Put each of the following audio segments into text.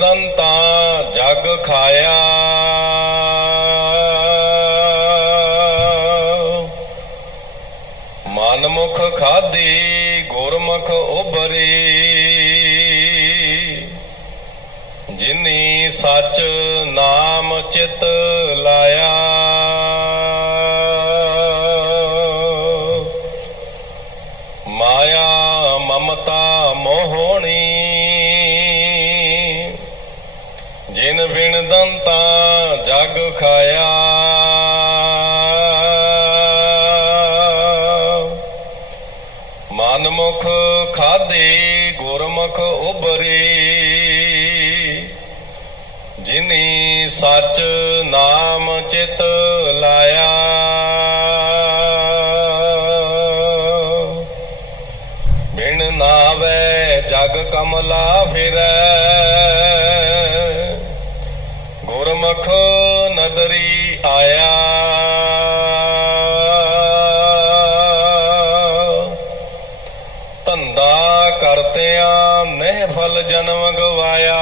ਜਿਨ ਬਿਨ ਜਗ ਖਾਇਆ। ਮਨਮੁਖ ਮੁਖ ਗੁਰਮੁਖ ਉਬਰੀ ਜਿਨੀ ਸੱਚ ਨਾਮ ਚਿਤ ਲਾਇਆ। ਜਗ ਖਾਇਆ। ਮਨਮੁਖ ਮੁਖ ਗੁਰਮੁਖ ਉਬਰੀ ਜਿਨੀ ਸੱਚ ਨਾਮ ਚਿਤ ਲਾਇਆ। ਬਿਨ ਨਾਵੇ ਜਗ ਕਮਲਾ ਫਿਰੈ। ਗੁਰਮੁਖ ਨਦਰੀ ਆਇਆ। ਧੰਦਾ ਕਰਤਿਆਂ ਨਹਿ ਫਲ ਜਨਮ ਗਵਾਇਆ।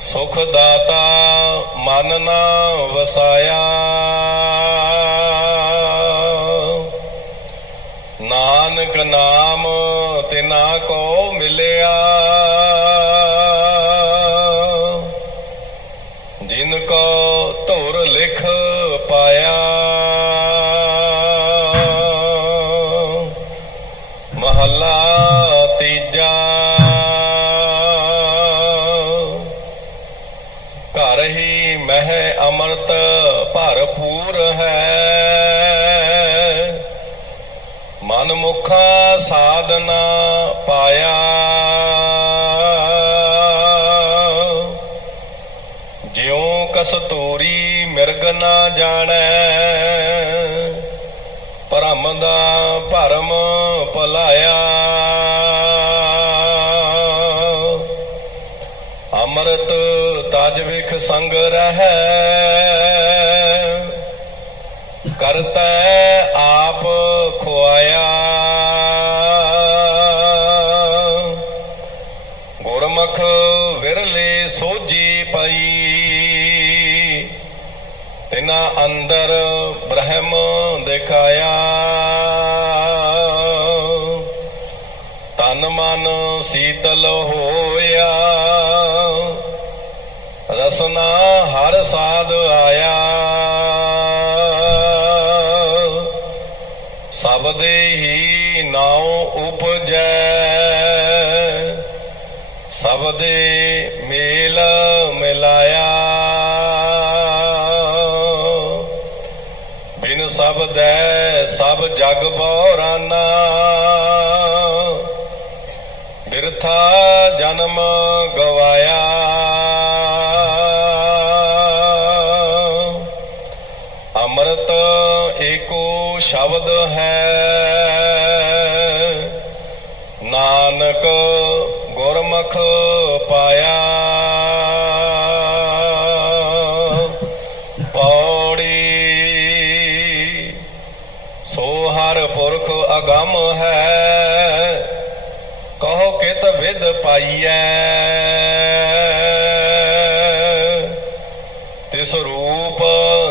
ਸੁਖ ਦਾਤਾ ਮਨ ਨਾ ਵਸਾਇਆ। ਨਾਨਕ ਨਾਮ ਤਿਨਾ ਕੋ ਮਿਲਿਆ। ਜਿਨ ਕੋ ਧੁਰ ਲਿਖ ਪਾਇਆ। ਮਹੱਲਾ ਤੀਜਾ। ਘਰ ਹੀ ਮਹਿ ਅਮਰਤ ਭਰਪੂਰ ਹੈ। ਮਨ ਮੁਖਾ ਸਾਧਨਾ ਪਾਇਆ। ਜਿਉ ਕਸਤੂਰੀ ਮਿਰਗ ਨਾ ਜਾਣੈ। ਭਰਮ ਦਾ ਭਰਮ ਭਲਾਇਆ। ਅੰਮ੍ਰਿਤ ਤਜ ਵਿਖ ਸੰਗ ਰਹੈ। ਕਰਤਾ ਤਿਨਾ ਅੰਦਰ ਬ੍ਰਹਮ ਦਿਖਾਇਆ। ਤਨ ਮਨ ਸੀਤਲ ਹੋਇਆ। ਰਸਨਾ ਹਰ ਸਾਧ ਆਇਆ। ਸਬਦੇ ਹੀ ਨਾਉ ਉਪਜੈ। ਸਬਦੇ ਮੇਲ ਮਿਲਾਇਆ। ਬਿਨ ਸਬਦੈ ਸਭ ਜਗ ਬੋਰਾਨਾ ਬਿਰਥਾ ਜਨਮ ਗਵਾਇਆ। ਅੰਮ੍ਰਿਤ ਏਕੋ ਸ਼ਬਦ ਹੈ। ਨਾਨਕ ਗੁਰਮੁਖ ਪਾਇਆ। ਹੈ। ਕਹੋ ਕਿਤ ਵਿਦ ਪਾਈਐ। ਤਿਸ ਰੂਪ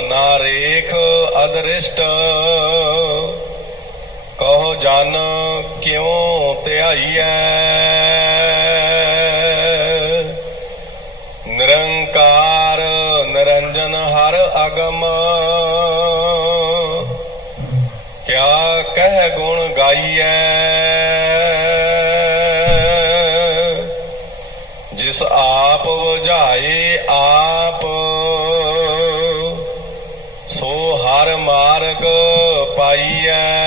ਨਾਰੇਖ ਅਦ੍ਰਿਸ਼ਟ। ਕਹੋ ਜਨ ਕਿਉ ਧਿਆਈਐ। ਨਿਰੰਕਾਰ ਨਿਰੰਜਨ ਹਰ ਅਗਮ। ਕਿਆ ਕਹਿ ਗੁਣ ਗਾਈਐ ਜਿਸ ਆਪ 부ਝਾਏ ਆਪ ਸੋ ਹਰ ਮਾਰਗ ਪਾਈਐ।